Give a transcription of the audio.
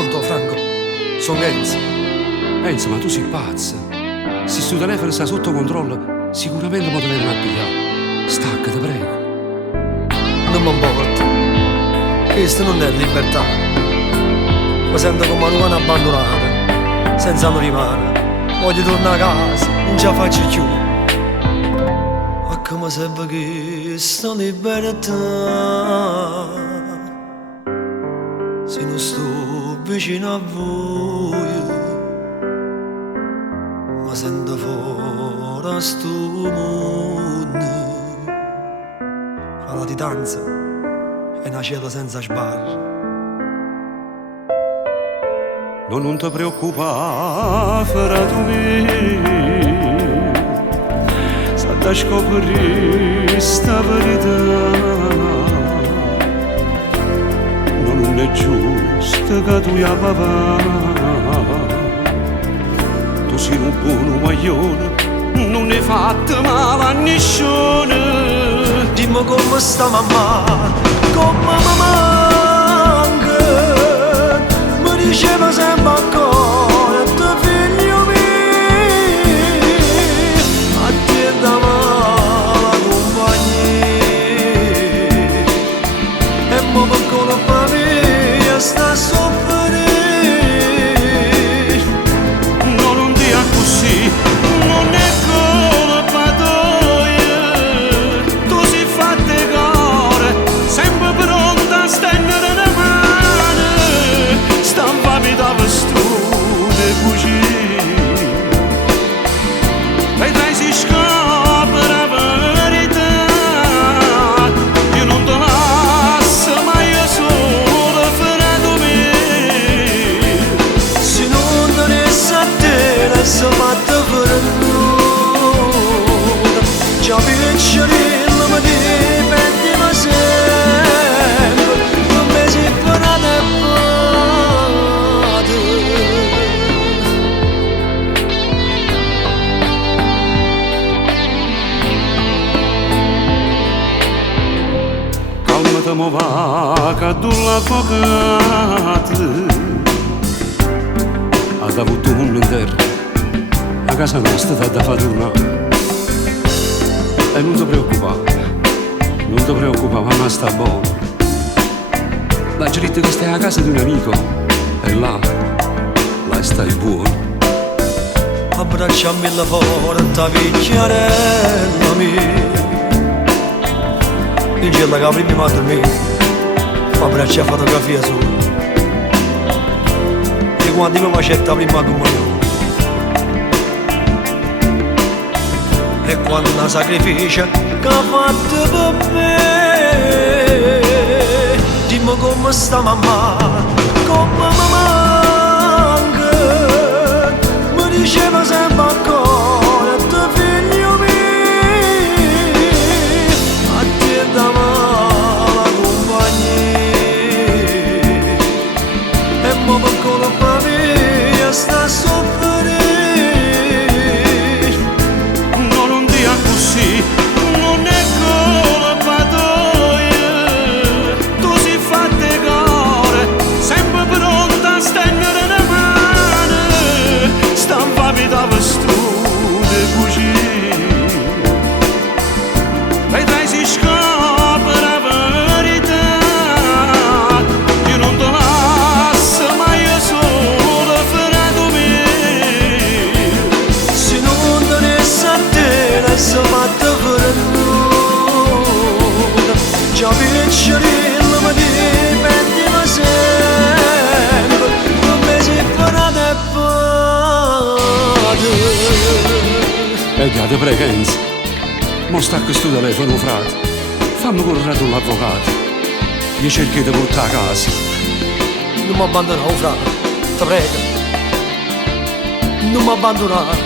Pronto, Franco? Sono Enzo. Enzo, ma tu sei pazzo. Se sto telefono sta sotto controllo, sicuramente mi devono pigliare. Stacca, ti prego. Non mi importa. Questa non è libertà. Mi sento come una umana abbandonata, senza rimane. Voglio tornare a casa, non ce la faccio più. Ma come serve questa libertà se non sto vicino a voi? Mi sento fuori a sto mondo. La latitanza è una cielo senza sbarre. No, non ti preoccupare, frato mio, se da scoprire sta verità. No, non è giusto che tu ya papà, tu sei un buon maglione, non hai fatto male a nessuno. Dimmi come sta mamma, come mi manca. Mi diceva sempre ancora, tuo figlio mio, a te dava la compagnia. E mo per colpa mia sta a soffrire. No, non dia così, non è colpa tua. Tu sei fatta cuore, sempre pronta a stendere le mani. Stampami da vestute così. Vedrai si scopre la verità. Io non ti lascio mai solo, frato mio. Se non dovessi a te, adesso fatta per nulla. Già piccolino mi dipendeva sempre, non mi si parata e fate. Calmati, mo va, che tu l'avvocato ha avuto un mondo intero, a casa nostra t'ha da fare tornare. E non ti preoccupare, mamma sta buona. La gente che stai a casa di un amico, e là stai buono. Abbracciami la forte picchiarella mia. Il giorno che prima mi ha dormito, mi abbraccia fotografia sua. E quando mi facetta prima comunione. E quando una sacrificio che ha fatto per me. Dimmi come sta mamma, come mi manca. Mi diceva sempre ancora, tuo figlio mio, a te dava la compagnia. E mo per colpa mia sta a soffrire. No, non dia così, non è colpa tua. Tu sei fatta cuore, sempre pronta a stendere le mani. Stampami da vestute così. Vedrai si scopre la verità. Io non ti lascio mai solo, frato mio. Se non dovessi a te, adesso fatta per nulla. Già piccolino mi dipendeva sempre, non mi si parata e fate. E te prego, Enzo, mo sta questo telefono, frate. Fammi correre l'avvocato. Io cerco di portare a casa. Non mi abbandonare, frate, ti prego. Non mi abbandonare.